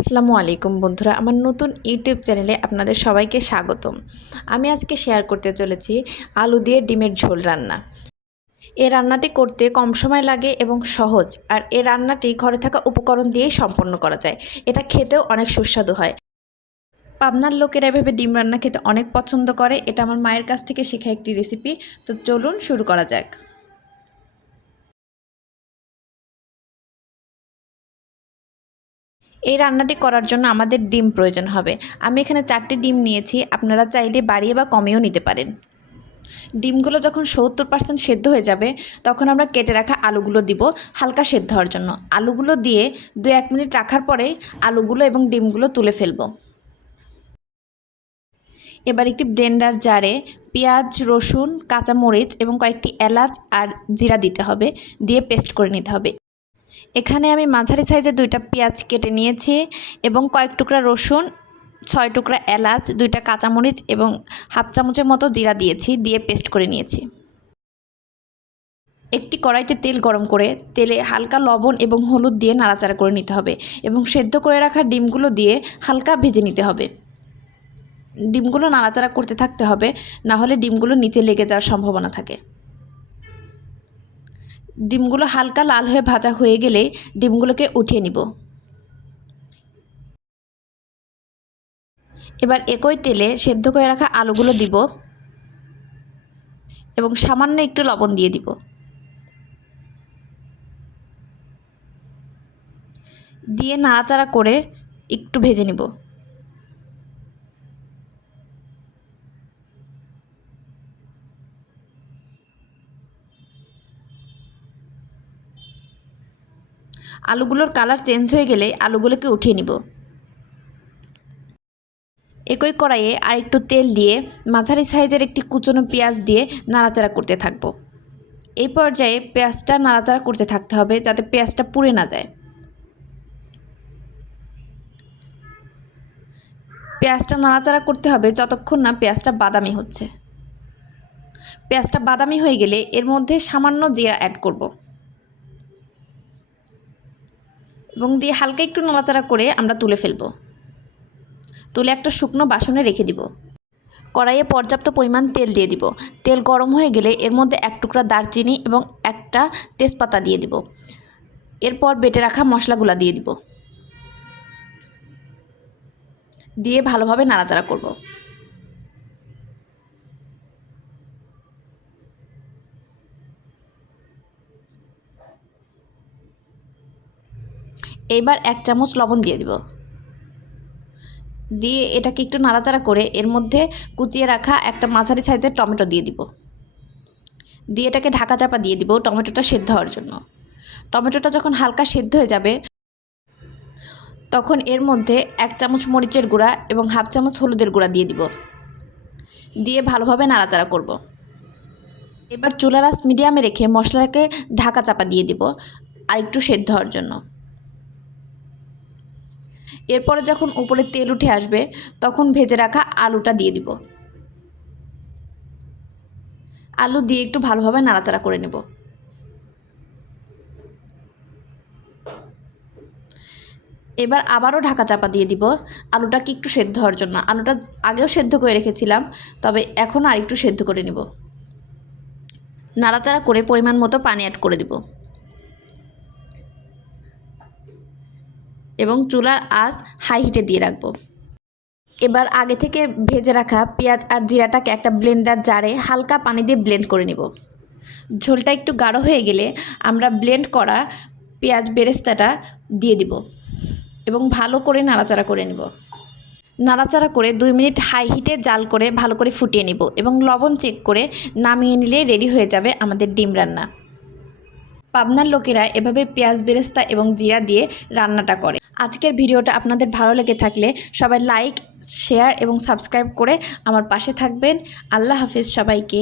আসসালামু আলাইকুম বন্ধুরা, আমার নতুন ইউটিউব চ্যানেলে আপনাদের সবাইকে স্বাগতম। আমি আজকে শেয়ার করতে চলেছি আলু দিয়ে ডিমের ঝোল রান্না। এই রান্নাটি করতে কম সময় লাগে এবং সহজ, আর এই রান্নাটি ঘরে থাকা উপকরণ দিয়েই সম্পন্ন করা যায়। এটা খেতেও অনেক সুস্বাদু হয়। পাবনার লোকেরা এভাবে ডিম রান্না খেতে অনেক পছন্দ করে। এটা আমার মায়ের কাছ থেকে শেখা একটি রেসিপি। তো চলুন শুরু করা যাক। এই রান্নাটি করার জন্য আমাদের ডিম প্রয়োজন হবে। আমি এখানে 4টি ডিম নিয়েছি, আপনারা চাইলে বাড়িয়ে বা কমিয়েও নিতে পারেন। ডিমগুলো যখন 70% সেদ্ধ হয়ে যাবে, তখন আমরা কেটে রাখা আলুগুলো দিব হালকা সেদ্ধ হওয়ার জন্য। আলুগুলো দিয়ে 2-1 মিনিট রাখার পরেই আলুগুলো এবং ডিমগুলো তুলে ফেলবো। এবার একটি ব্লেন্ডার জারে পেঁয়াজ, রসুন, কাঁচামরিচ এবং কয়েকটি এলাচ আর জিরা দিতে হবে, দিয়ে পেস্ট করে নিতে হবে। এখানে আমি মাঝারি সাইজের 2টা পেঁয়াজ কেটে নিয়েছি এবং কয়েক টুকরা রসুন, 6 টুকরা এলাচ, 2টা কাঁচামরিচ এবং হাফ চামচের মতো জিরা দিয়েছি, দিয়ে পেস্ট করে নিয়েছি। একটি কড়াইতে তেল গরম করে তেলে হালকা লবণ এবং হলুদ দিয়ে নাড়াচাড়া করে নিতে হবে এবং সেদ্ধ করে রাখা ডিমগুলো দিয়ে হালকা ভেজে নিতে হবে। ডিমগুলো নাড়াচাড়া করতে থাকতে হবে, না হলে ডিমগুলো নিচে লেগে যাওয়ার সম্ভাবনা থাকে। ডিমগুলো হালকা লাল হয়ে ভাজা হয়ে গেলে ডিমগুলোকে উঠিয়ে নিব। এবার একই তেলে সেদ্ধ করে রাখা আলুগুলো দিব এবং সামান্য একটু লবণ দিয়ে দিব। দিয়ে নাড়াচাড়া করে একটু ভেজে নিব। আলুগুলোর কালার চেঞ্জ হয়ে গেলে আলুগুলোকে উঠিয়ে নিব। একই কড়াইয়ে আরেকটু তেল দিয়ে মাঝারি সাইজের একটি কুচনো পেঁয়াজ দিয়ে নাড়াচাড়া করতে থাকব। এই পর্যায়ে পেঁয়াজটা নাড়াচাড়া করতে থাকতে হবে যাতে পেঁয়াজটা পুড়ে না যায়। পেঁয়াজটা নাড়াচাড়া করতে হবে যতক্ষণ না পেঁয়াজটা বাদামি হচ্ছে। পেঁয়াজটা বাদামি হয়ে গেলে এর মধ্যে সামান্য জিরা অ্যাড করব এবং দিয়ে হালকা একটু নাড়াচাড়া করে আমরা তুলে ফেলব। তুলে একটা শুকনো বাসনে রেখে দিব। কড়াইয়ে পর্যাপ্ত পরিমাণ তেল দিয়ে দিব। তেল গরম হয়ে গেলে এর মধ্যে 1 টুকরা দারচিনি এবং একটা তেজপাতা দিয়ে দিব। এরপর বেটে রাখা মশলাগুলো দিয়ে দিব, দিয়ে ভালোভাবে নাড়াচাড়া করব। এবার 1 চামচ লবণ দিয়ে দিব, দিয়ে এটাকে একটু নাড়াচাড়া করে এর মধ্যে কুচিয়ে রাখা একটা মাঝারি সাইজের টমেটো দিয়ে দিব। দিয়ে এটাকে ঢাকা চাপা দিয়ে দিব টমেটোটা সেদ্ধ হওয়ার জন্য। টমেটোটা যখন হালকা সেদ্ধ হয়ে যাবে, তখন এর মধ্যে 1 চামচ মরিচের গুঁড়া এবং হাফ চামচ হলুদের গুঁড়া দিয়ে দিব, দিয়ে ভালোভাবে নাড়াচাড়া করব। এবার চুলার আঁচ মিডিয়ামে রেখে মশলাটাকে ঢাকা চাপা দিয়ে দিব আর একটু সেদ্ধ হওয়ার জন্য। এরপরে যখন উপরে তেল উঠে আসবে, তখন ভেজে রাখা আলুটা দিয়ে দিব। আলু দিয়ে একটু ভালোভাবে নাড়াচাড়া করে নেব। এবার আবারও ঢাকা চাপা দিয়ে দিব আলুটাকে একটু সেদ্ধ হওয়ার জন্য। আলুটা আগেও সেদ্ধ করে রেখেছিলাম, তবে এখন আর একটু সেদ্ধ করে নেব। নাড়াচাড়া করে পরিমাণ মতো পানি অ্যাড করে দিব এবং চুলার আঁচ হাই হিটে দিয়ে রাখব। এবার আগে থেকে ভেজে রাখা পেঁয়াজ আর জিরাটাকে একটা ব্লেন্ডার জারে হালকা পানি দিয়ে ব্লেন্ড করে নেব। ঝোলটা একটু গাঢ় হয়ে গেলে আমরা ব্লেন্ড করা পেঁয়াজ বেরেস্তাটা দিয়ে দিব এবং ভালো করে নাড়াচাড়া করে নেব। নাড়াচাড়া করে 2 মিনিট হাই হিটে জাল করে ভালো করে ফুটিয়ে নেব এবং লবণ চেক করে নামিয়ে নিলে রেডি হয়ে যাবে আমাদের ডিম রান্না। পাবনার লোকেরা এভাবে পেঁয়াজ বেরেস্তা এবং জিরা দিয়ে রান্নাটা করে। আজকের ভিডিওটা আপনাদের ভালো লেগে থাকলে সবাই লাইক, শেয়ার এবং সাবস্ক্রাইব করে আমার পাশে থাকবেন। আল্লাহ হাফেজ সবাইকে।